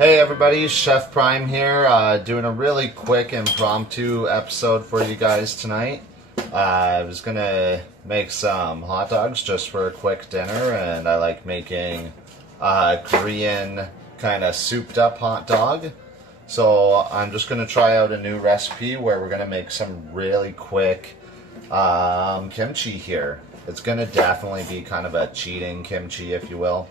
Hey everybody, Chef Prime here, doing a really quick impromptu episode for you guys tonight. I was gonna make some hot dogs just for a quick dinner, and I like making a Korean kind of souped up hot dog. So I'm just gonna try out a new recipe where we're gonna make some really quick kimchi here. It's gonna definitely be kind of a cheating kimchi, if you will.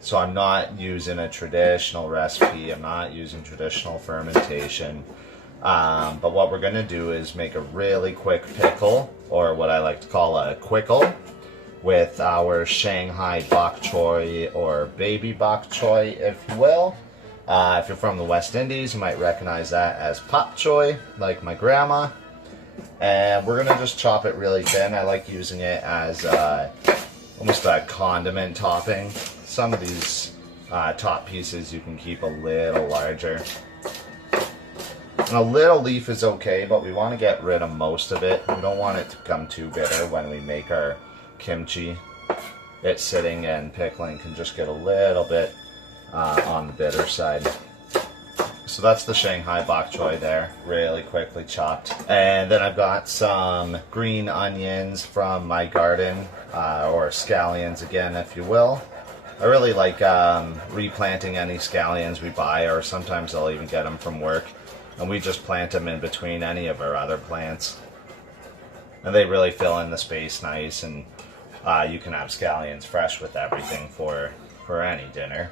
So I'm not using a traditional recipe, I'm not using traditional fermentation, but what we're going to do is make a really quick pickle, or what I like to call a quickle, with our Shanghai bok choy, or baby bok choy, if you will. If you're from the West Indies, you might recognize that as pak choy, like my grandma. And we're going to just chop it really thin. I like using it as almost a condiment topping. Some of these top pieces you can keep a little larger. And a little leaf is okay, but we want to get rid of most of it. We don't want it to become too bitter when we make our kimchi. It sitting and pickling can just get a little bit on the bitter side. So that's the Shanghai bok choy there, really quickly chopped. And then I've got some green onions from my garden, or scallions again, if you will. I really like replanting any scallions we buy, or sometimes I'll even get them from work, and we just plant them in between any of our other plants. And they really fill in the space nice, and you can have scallions fresh with everything for any dinner.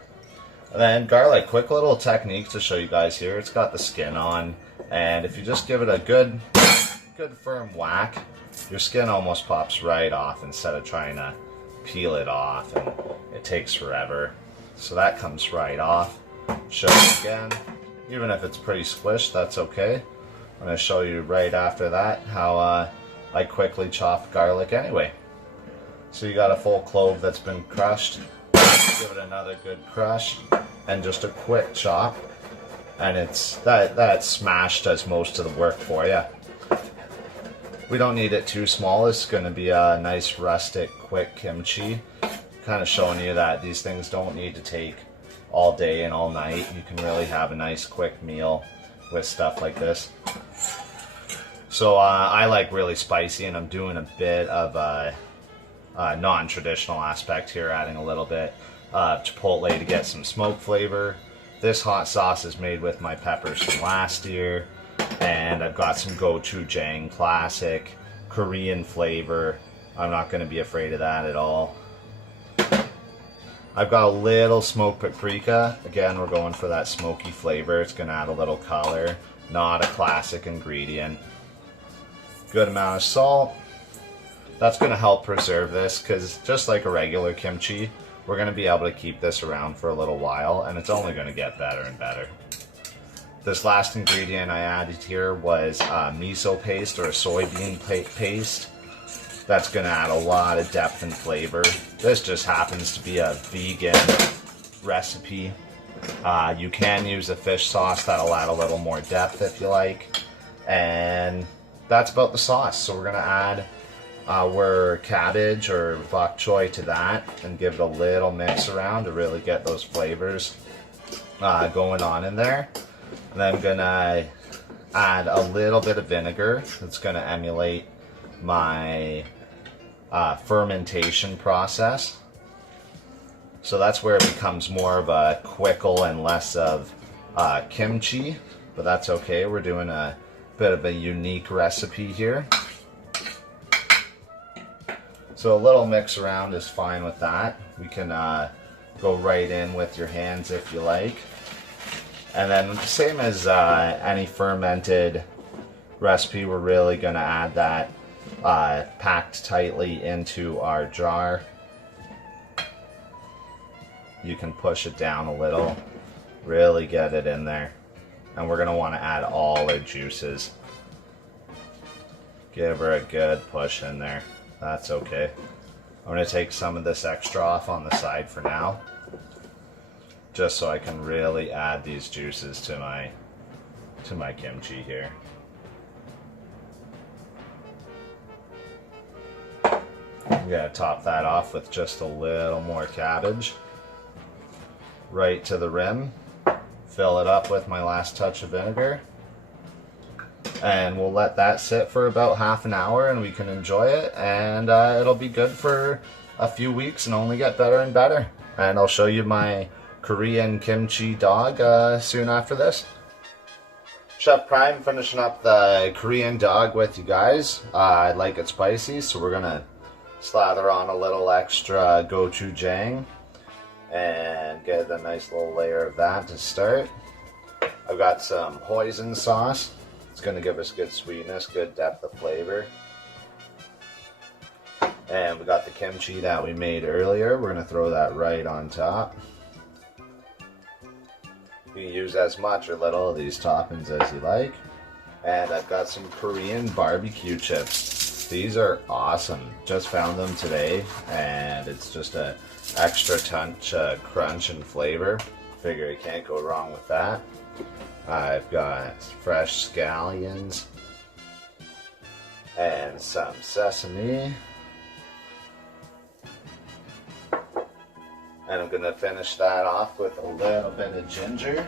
And then garlic, quick little technique to show you guys here. It's got the skin on, and if you just give it a good firm whack, your skin almost pops right off instead of trying to peel it off, and it takes forever. So that comes right off. Show you again. Even if it's pretty squished, that's okay. I'm going to show you right after that how I quickly chop garlic anyway. So you got a full clove that's been crushed. Give it another good crush, and just a quick chop, and it's that smash does most of the work for you. We don't need it too small. It's going to be a nice rustic quick kimchi, kind of showing you that these things don't need to take all day and all night. You can really have a nice quick meal with stuff like this. So I like really spicy, and I'm doing a bit of a non-traditional aspect here, adding a little bit of chipotle to get some smoke flavor. This hot sauce is made with my peppers from last year, and I've got some gochujang, classic Korean flavor. I'm not going to be afraid of that at all. I've got a little smoked paprika. Again, we're going for that smoky flavor. It's going to add a little color. Not a classic ingredient. Good amount of salt. That's going to help preserve this, because just like a regular kimchi, we're going to be able to keep this around for a little while, and it's only going to get better and better. This last ingredient I added here was miso paste, or a soybean paste. That's going to add a lot of depth and flavor. This just happens to be a vegan recipe. You can use a fish sauce. That'll add a little more depth if you like. And that's about the sauce. So we're going to add our cabbage or bok choy to that, and give it a little mix around to really get those flavors going on in there. And then I'm going to add a little bit of vinegar. That's going to emulate my fermentation process. So that's where it becomes more of a quickle and less of kimchi, but that's okay. We're doing a bit of a unique recipe here. So a little mix around is fine with that. We can go right in with your hands if you like. And then same as any fermented recipe, we're really going to add that packed tightly into our jar. You can push it down a little, really get it in there. And we're going to want to add all our juices. Give her a good push in there. That's okay. I'm going to take some of this extra off on the side for now, just so I can really add these juices to my kimchi here. I'm going to top that off with just a little more cabbage. right to the rim. Fill it up with my last touch of vinegar. And we'll let that sit for about half an hour and we can enjoy it. And it'll be good for a few weeks and only get better and better. And I'll show you my Korean kimchi dog soon after this. Chef Prime finishing up the Korean dog with you guys. I like it spicy, so we're gonna slather on a little extra gochujang and get a nice little layer of that to start. I've got some hoisin sauce. It's gonna give us good sweetness, good depth of flavor. And we got the kimchi that we made earlier. We're gonna throw that right on top. You can use as much or little of these toppings as you like. And I've got some Korean barbecue chips. These are awesome. Just found them today and it's just a extra touch crunch and flavor. Figure you can't go wrong with that. I've got fresh scallions and some sesame. And I'm going to finish that off with a little bit of ginger,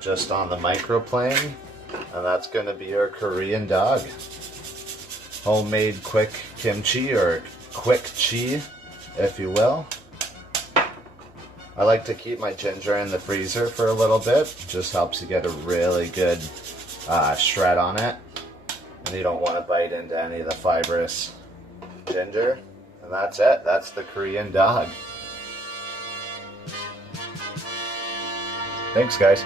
just on the microplane. And that's going to be our Korean dog. Homemade quick kimchi, or quick chi, if you will. I like to keep my ginger in the freezer for a little bit. Just helps you get a really good shred on it. And you don't want to bite into any of the fibrous ginger. And that's it. That's the Korean dog. Thanks, guys.